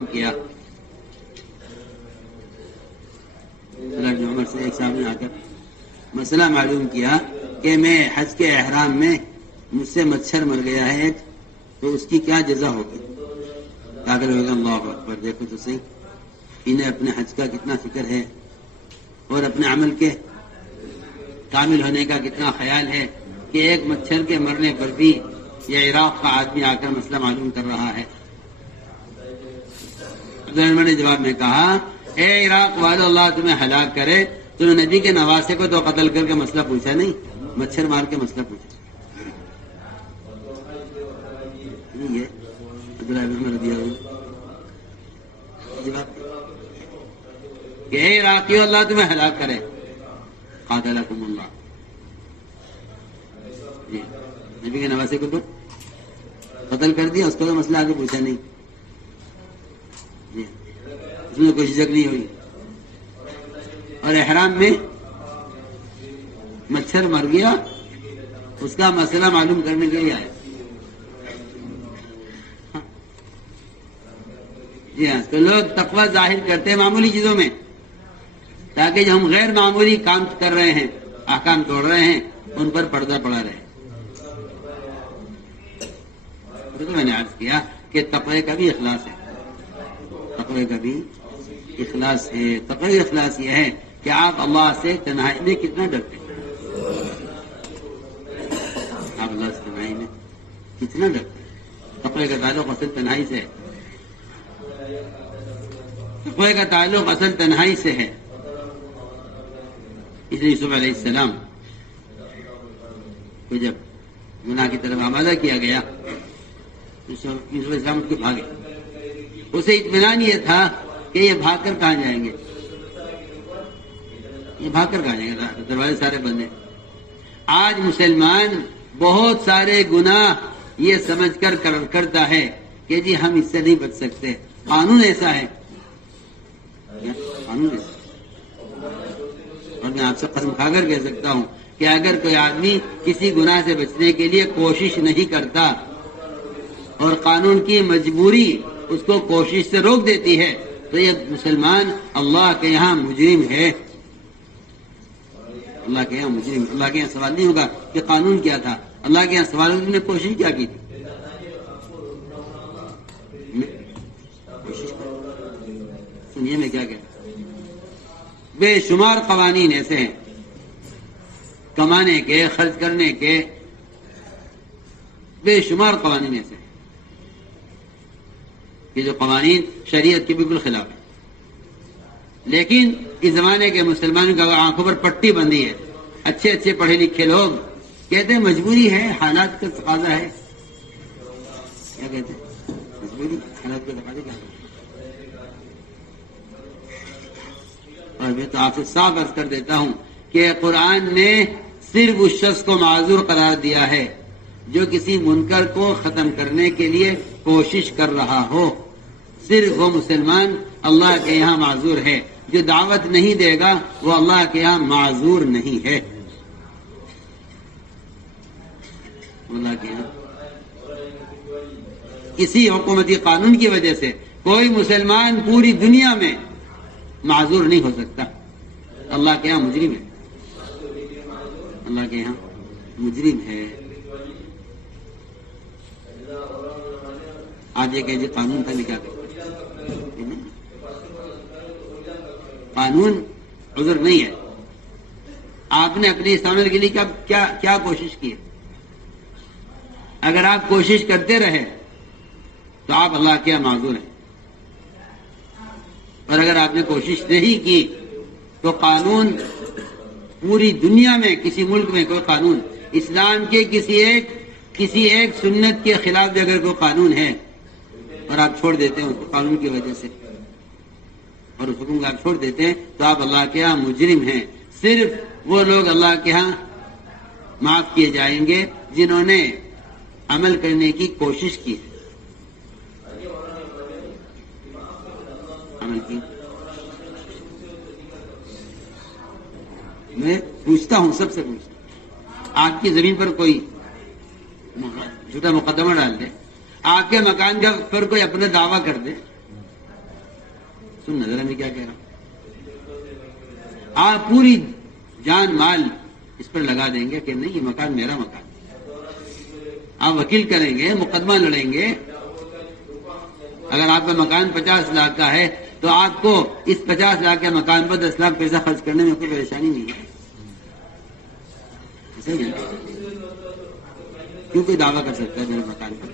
کیا عمر سے ایک صاحب نے آ کر مسئلہ معلوم کیا کہ میں حج کے احرام میں مجھ سے مچھر مر گیا ہے تو اس کی کیا جزا ہوگی؟ پاگل ہوگا اللہ اکبر، دیکھو تو صحیح انہیں اپنے حج کا کتنا فکر ہے اور اپنے عمل کے کامل ہونے کا کتنا خیال ہے کہ ایک مچھر کے مرنے پر بھی یہ عراق کا آدمی آ کر مسئلہ معلوم کر رہا ہے۔ عبدالرحمن نے جواب میں کہا، اے عراق والو، اللہ تمہیں ہلاک کرے، تم نے نبی کے نواسے کو تو قتل کر کے مسئلہ پوچھا نہیں، مچھر مار کے مسئلہ پوچھا۔ یہ عبدالرحمن رضی اللہ عنہ جواب کہ اے عراقیو، اللہ تمہیں ہلاک کرے، قاتلکم اللہ۔ نبی کے نواسے کو تو قتل کر دیا، اس کو تو مسئلہ آگے پوچھا نہیں، اس میں کوئی جھجک نہیں ہوئی، اور احرام میں مچھر مر گیا اس کا مسئلہ معلوم کرنے کے لیے آیا۔ جی ہاں، تو لوگ تقوی ظاہر کرتے ہیں معمولی چیزوں میں، تاکہ جو ہم غیر معمولی کام کر رہے ہیں، احکام توڑ رہے ہیں، ان پر پردہ پڑا رہے۔ تو میں نے عرض کیا کہ تقوی کا بھی اخلاص ہے، تقوی کا بھی اخلاص ہے۔ تقوی اخلاص یہ ہے کہ آپ اللہ سے تنہائی میں کتنا ڈرتے ہیں، آپ اللہ سے تنہائی میں کتنا ڈرتے ہیں۔ تقوی کا تعلق اصل تنہائی سے ہے، تقوی کا تعلق اصل تنہائی سے ہے۔ اس لیے یوسف علیہ السلام کو جب گناہ کی طرف آمادہ کیا گیا، یوسف علیہ السلام اٹھ کے بھاگے۔ اسے اطمینان یہ تھا کہ یہ بھاگ کر کہاں جائیں گے، یہ بھاگ کر کہاں جائیں گے، دروازے سارے بند ہیں۔ آج مسلمان بہت سارے گناہ یہ سمجھ کر کرتا ہے کہ جی ہم اس سے نہیں بچ سکتے، قانون ایسا ہے، قانون ایسا۔ اور میں آپ سے قسم کھا کر کہہ سکتا ہوں کہ اگر کوئی آدمی کسی گناہ سے بچنے کے لیے کوشش نہیں کرتا اور قانون کی مجبوری اس کو کوشش سے روک دیتی ہے، تو یہ مسلمان اللہ کے یہاں مجرم ہے، اللہ کے یہاں مجرم۔ اللہ کے یہاں سوال نہیں ہوگا کہ قانون کیا تھا، اللہ کے یہاں سوال ہوگا نے کوشش کیا کی تھی، کوشش کر۔ سنیے میں کیا کہتا ہوں، بے شمار قوانین ایسے ہیں کمانے کے، خرچ کرنے کے، بے شمار قوانین ایسے ہیں کہ جو قوانین شریعت کے بالکل خلاف ہیں، لیکن اس زمانے کے مسلمانوں کا آنکھوں پر پٹی بندھی ہے۔ اچھے اچھے پڑھے لکھے لوگ کہتے ہیں مجبوری ہے، حالات کا تقاضا ہے۔ کیا کہتے ہیں؟ مجبوری، حالات کا تقاضا کیا ہے؟ اور میں تو آپ سے صاف عرض کر دیتا ہوں کہ قرآن نے صرف اس شخص کو معذور قرار دیا ہے جو کسی منکر کو ختم کرنے کے لیے کوشش کر رہا ہو۔ صرف وہ مسلمان اللہ کے یہاں معذور ہے، جو دعوت نہیں دے گا وہ اللہ کے یہاں معذور نہیں ہے۔ اللہ کے یہاں کسی حکومتی قانون کی وجہ سے کوئی مسلمان پوری دنیا میں معذور نہیں ہو سکتا، اللہ کے یہاں مجرم ہے، اللہ کے یہاں مجرم ہے۔ آج یہ کہ قانون تھا، کیا کرتا، قانون عذر نہیں ہے۔ آپ نے اپنے استعمال کے لیے کیا کوشش کی ہے؟ اگر آپ کوشش کرتے رہے تو آپ اللہ کے یہاں معذور ہیں، اور اگر آپ نے کوشش نہیں کی تو قانون پوری دنیا میں کسی ملک میں کوئی قانون، اسلام کے کسی ایک سنت کے خلاف بھی اگر کوئی قانون ہے اور آپ چھوڑ دیتے ہیں اس کو قانون کی وجہ سے، اور اس حکم کو آپ چھوڑ دیتے ہیں، تو آپ اللہ کے یہاں مجرم ہیں۔ صرف وہ لوگ اللہ کے یہاں معاف کیے جائیں گے جنہوں نے عمل کرنے کی کوشش کی، عمل کی۔ میں پوچھتا ہوں، سب سے پوچھتا ہوں، آپ کی زمین پر کوئی جھوٹا مقدمہ ڈال دے، آپ کے مکان کا پر کوئی اپنا دعویٰ کر دے، سن نظر میں کیا کہہ رہا ہوں. آپ پوری جان مال اس پر لگا دیں گے کہ نہیں یہ مکان میرا مکان. آپ وکیل کریں گے, مقدمہ لڑیں گے. اگر آپ کا مکان 50 لاکھ کا ہے تو آپ کو اس 50 لاکھ کے مکان پر 10 لاکھ پیسہ خرچ کرنے میں کوئی پریشانی نہیں ہے. صحیح ہے, کیوں کوئی دعویٰ کر سکتا ہے میرے مکان پر؟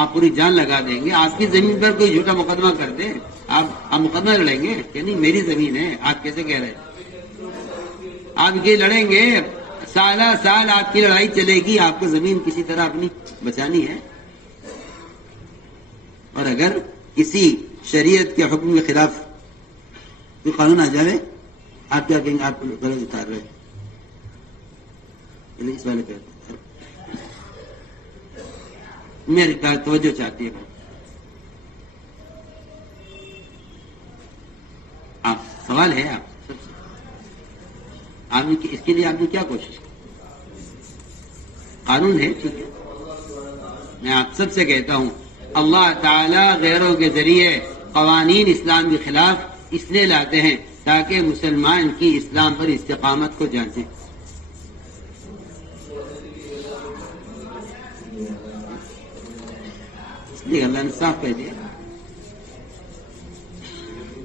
آپ پوری جان لگا دیں گے. آپ کی زمین پر کوئی جھوٹا مقدمہ کر دے, آپ مقدمہ لڑیں گے کہ نہیں میری زمین ہے. آپ کیسے کہہ رہے ہیں؟ آپ یہ لڑیں گے, سالہ سال آپ کی لڑائی چلے گی, آپ کو زمین کسی طرح اپنی بچانی ہے. اور اگر کسی شریعت کے حکم کے خلاف کوئی قانون آ جائے, آپ کیا کہیں گے؟ آپ کو غلط اتار رہے ہیں. اس والے پہ میری توجہ چاہتی ہے بہت. آپ سوال ہے آپ سب سے, آپ نے اس کے لیے آپ نے کیا کوشش کی؟ قانون ہے, ٹھیک ہے. میں آپ سب سے کہتا ہوں, اللہ تعالی غیروں کے ذریعے قوانین اسلام کے خلاف اس لیے لاتے ہیں تاکہ مسلمان کی اسلام پر استقامت کو جانچیں. اس لیے اللہ نے صاف کہہ دیا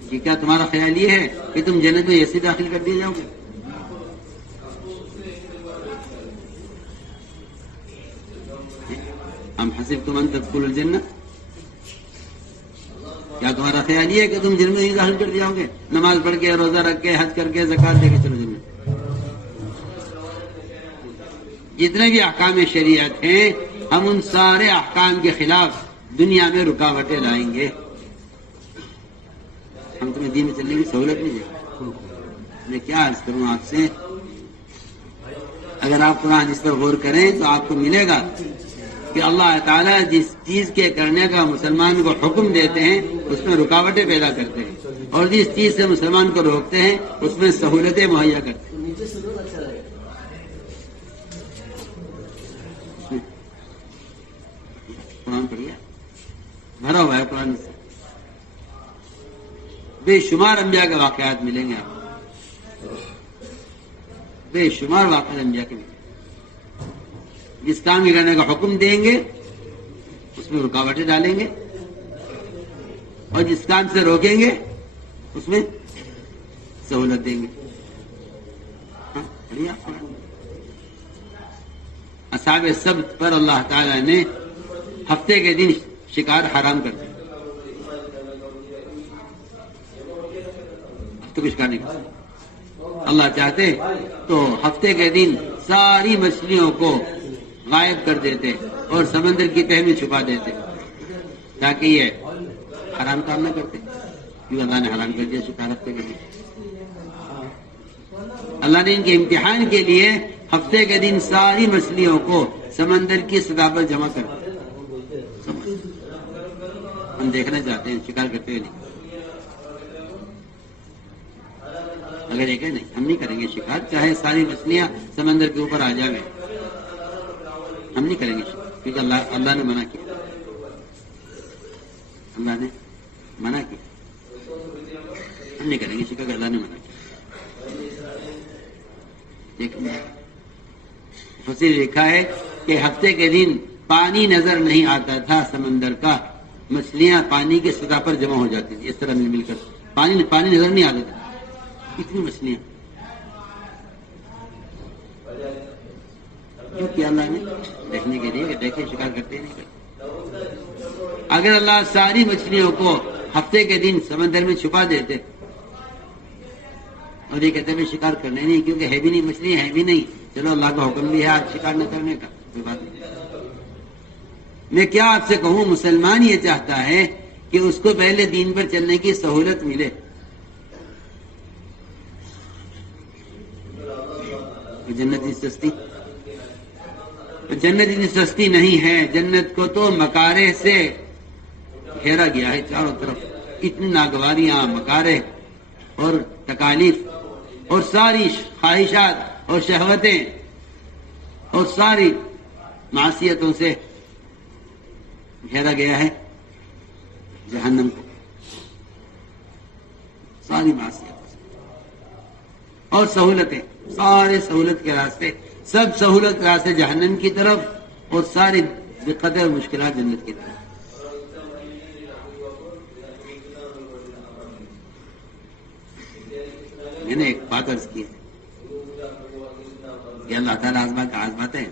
کہ کیا تمہارا خیال یہ ہے کہ تم جنت میں ایسے داخل کر دیے جاؤ گے؟ ہم حسبتم ان تدخلوا الجنہ, کیا تمہارا خیال یہ ہے کہ تم جنت میں داخل کر جاؤ گے نماز پڑھ کے, روزہ رکھ کے, حج کر کے, زکات دے کے چلو جنت؟ جتنے بھی احکام شریعت ہیں ہم ان سارے احکام کے خلاف دنیا میں رکاوٹیں لائیں گے. ہم تمہیں دین میں چلنے کی سہولت نہیں دیں. میں کیا عرض کروں آپ سے, اگر آپ قرآن اس پر غور کریں تو آپ کو ملے گا کہ اللہ تعالیٰ جس چیز کے کرنے کا مسلمان کو حکم دیتے ہیں اس میں رکاوٹیں پیدا کرتے ہیں, اور جس چیز سے مسلمان کو روکتے ہیں اس میں سہولتیں مہیا کرتے ہیں. قرآن پڑھیے, بھرا ہوا ہے قرآن سے. بے شمار انبیاء کے واقعات ملیں گے آپ کو, بے شمار واقعات انبیاء کے ملیں گے. جس کام کے کرنے کا حکم دیں گے اس میں رکاوٹیں ڈالیں گے, اور جس کام سے روکیں گے اس میں سہولت دیں گے. اصحاب السبت پر اللہ تعالی نے ہفتے کے دن شکار حرام کر دیا. ہفتے کو شکار نہیں کر سکتے. اللہ چاہتے تو ہفتے کے دن ساری مچھلیوں کو غائب کر دیتے اور سمندر کی تہ میں چھپا دیتے تاکہ یہ حرام کام نہ کرتے. کیوں اللہ نے حرام کر دیا شکار ہفتے کے دن؟ اللہ نے ان کے امتحان کے لیے ہفتے کے دن ساری مچھلیوں کو سمندر کی سطح پر جمع کر دیا. ہم دیکھنا چاہتے ہیں, شکار کرتے ہوئے نہیں. اگر یہ کہ نہیں ہم نہیں کریں گے شکار, چاہے ساری مچھلیاں سمندر کے اوپر آ جائیں, ہم نہیں کریں گے شکار, کیونکہ اللہ نے منع کیا. اللہ نے منع کیا, ہم نہیں کریں گے شکار, اللہ نے منع کیا. فصیح لکھا ہے کہ ہفتے کے دن پانی نظر نہیں آتا تھا سمندر کا, مچھلیاں پانی کی سطح پر جمع ہو جاتی تھی اس طرح مل کر. پانی نظر نہیں آتا تھا, اتنی مچھلیاں. کیوں کیا اللہ نے؟ دیکھنے کے لیے کہ دیکھیں شکار کرتے نہیں کرتے. اگر اللہ ساری مچھلیوں کو ہفتے کے دن سمندر میں چھپا دیتے اور یہ کہتے ہیں شکار کرنے نہیں, کیونکہ ہے بھی نہیں, مچھلی ہے بھی نہیں, چلو اللہ کا حکم بھی ہے آج شکار نہ کرنے کا, کوئی بات نہیں. میں کیا آپ سے کہوں, مسلمان یہ چاہتا ہے کہ اس کو پہلے دین پر چلنے کی سہولت ملے. جنت اتنی سستی, جنت اتنی سستی نہیں ہے. جنت کو تو مکارے سے گھیرا گیا ہے چاروں طرف. اتنی ناگواریاں, مکارے اور تکالیف اور ساری خواہشات اور شہوتیں اور ساری معصیتوں سے گھیرا گیا ہے جہنم کو. ساری معصیت اور سہولتیں، سارے سہولت کے راستے، سب سہولت کے راستے جہنم کی طرف اور ساری دقتیں اور مشکلات جنت کی طرف. میں نے ایک بات عرض کی ہے کہ اللہ تعالیٰ آزماتے ہیں